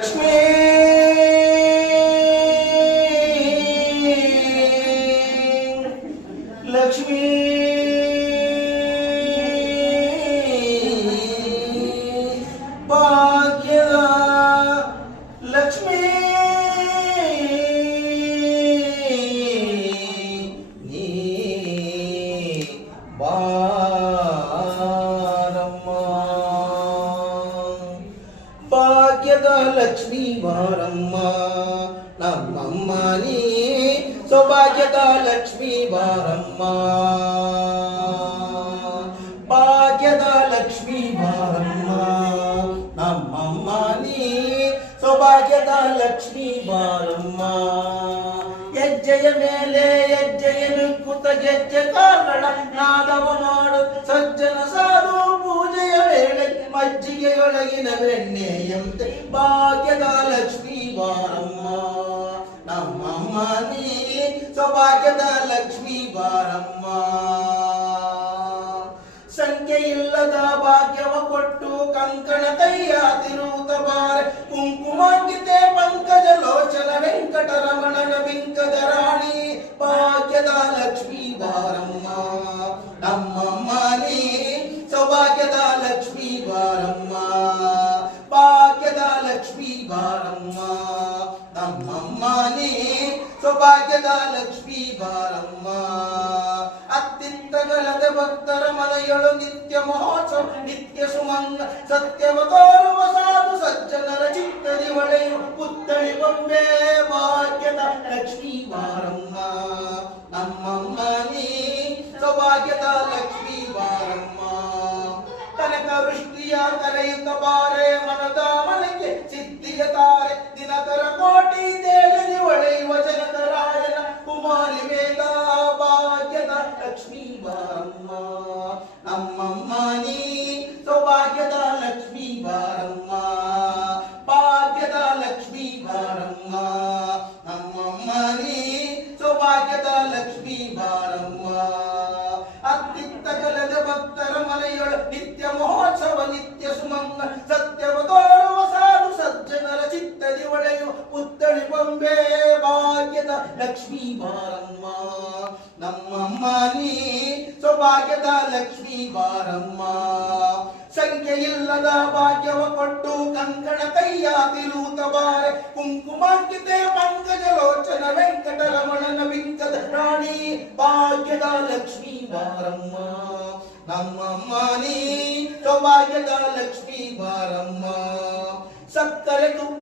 ಲಕ್ಷ್ಮೀ ಲಕ್ಷ್ಮೀ ಭಾಗ್ಯದ ಲಕ್ಷ್ಮೀ ನೀ ಬಾರಮ್ಮ ಭಾಗ್ಯದ ಲಕ್ಷ್ಮೀ ಬಾರಮ್ಮ ನಮ್ಮಮ್ಮ ನೀ ಸೌಭಾಗ್ಯದ ಲಕ್ಷ್ಮೀ ಬಾರಮ್ಮ ಭಾಗ್ಯದ ಲಕ್ಷ್ಮೀ ಬಾರಮ್ಮ ನಮ್ಮಮ್ಮ ನೀ ಸೌಭಾಗ್ಯದ ಲಕ್ಷ್ಮೀ ಬಾರಮ್ಮ ಹೆಜ್ಜೆಯ ಮೇಲೆ ಹೆಜ್ಜೆಯನ್ನು ಕುತ ಗೆಜ್ಜೆ ಕಾರಣ ನಾದವ ಮಾಡು ಸಜ್ಜನ ಸಾಧು ಪೂಜೆಯ ವೇಳೆ ಮಜ್ಜಿಗೆಯೊಳಗಿನ ಬೆಣ್ಣೆಯಂತೆ ಭಾಗ್ಯದ ಲಕ್ಷ್ಮೀ ಬಾರಮ್ಮ ನಮ್ಮಮ್ಮ ನೀ ಸೌಭಾಗ್ಯದ ಲಕ್ಷ್ಮೀ ಬಾರಮ್ಮ ಸಂಖ್ಯೆ ಇಲ್ಲದ ಭಾಗ್ಯವ ಕೊಟ್ಟು ಕಂಕಣ ಕೈಯ ತಿರುವುತ ಬಾರೆ ಕುಂಕುಮಾಂಕಿತೆ ಪಂಕಜ ಲೋಚನ ವೆಂಕಟರಮಣನ ಬಿಂಕದ ರಾಣಿ ಭಾಗ್ಯದ ಲಕ್ಷ್ಮೀ ಬಾರಮ್ಮ ನಮ್ಮಮ್ಮ ನೀ ಸೌಭಾಗ್ಯದ ಲಕ್ಷ್ಮೀ ಬಾರಮ್ಮ ಭಾಗ್ಯದ ಲಕ್ಷ್ಮೀ ಬಾರಮ್ಮ ನಮ್ಮಮ್ಮ ನೀ ಸೌಭಾಗ್ಯದ ಲಕ್ಷ್ಮೀ ಬಾರಮ್ಮ ಅತ್ತಿತ್ತಗಲದ ಭಕ್ತರ ಮನೆಯೊಳು ನಿತ್ಯ ಮಹೋತ್ಸವ ನಿತ್ಯ ಸುಮಂಗ ಸತ್ಯವ ತೋರುವ ಸಾಧು ಸಜ್ಜನರ ಚಿತ್ತದಿ ಒಳೆಯು ಪುತ್ತಳಿ ಬೊಂಬೆ ಭಾಗ್ಯದ ಲಕ್ಷ್ಮೀ ಬಾರಮ್ಮ ನಮ್ಮಮ್ಮ ನೀ ಸೌಭಾಗ್ಯದ ಲಕ್ಷ್ಮೀ ಬಾರಮ್ಮ ಕನಕ ವೃಷ್ಟಿಯ ಕರೆಯುತ್ತ ಬಾರೆ ಮನದ ಮನಕ್ಕೆ ಸಿದ್ಧಿಯ ತಾರೆ ದಿನಕರ ಕೋಟಿ ದೇವನಿ ಒಳೆಯುವ ಜನಕರಾಯನ ಕುಮಾರಿ ವೇದ ಭಾಗ್ಯದ ಲಕ್ಷ್ಮೀ ಬಾರಮ್ಮ ನಮ್ಮಮ್ಮ ನೀ ಸೌಭಾಗ್ಯದ ಲಕ್ಷ್ಮೀ ಬಾರಮ್ಮ ಭಾಗ್ಯದ ಲಕ್ಷ್ಮೀ ಬಾರಮ್ಮ ನಮ್ಮಮ್ಮ ನೀ ಸೌಭಾಗ್ಯದ ಲಕ್ಷ್ಮೀ ಬಾರಮ್ಮ ಅತ್ತಿತ್ತಗಲದ ಭಕ್ತರ ಮನೆಯೊಳ ನಿತ್ಯ ಮಹೋತ್ಸವ ನಿತ್ಯ ಸುಮಂಗ ಸತ್ಯವ ತೋರುವ ಸಾಧು ಸಜ್ಜನರ ಚಿತ್ತದಿ ಒಳೆಯು ಪುತ್ತಳಿ ಬೊಂಬೆ ಭಾಗ್ಯದ ಲಕ್ಷ್ಮೀ ಬಾರಮ್ಮ ನಮ್ಮಮ್ಮ ನೀ ಸೌಭಾಗ್ಯದ ಲಕ್ಷ್ಮೀ ಬಾರಮ್ಮ ಸಂಖ್ಯೆ ಇಲ್ಲದ ಭಾಗ್ಯವ ಕೊಟ್ಟು ಕಂಕಣ ಕೈಯ ತಿರುವುತ ಬಾರೆ ಕುಂಕುಮಾಂಕಿತೆ ಪಂಕಜ ಲೋಚನ ವೆಂಕಟರಮಣನ ಬಿಂಕದ ರಾಣಿ ಭಾಗ್ಯದ ಲಕ್ಷ್ಮೀ ಬಾರಮ್ಮ ನಮ್ಮಮ್ಮ ನೀ ಸೌಭಾಗ್ಯದ ಲಕ್ಷ್ಮೀ ಬಾರಮ್ಮ ಸಕ್ಕರೆ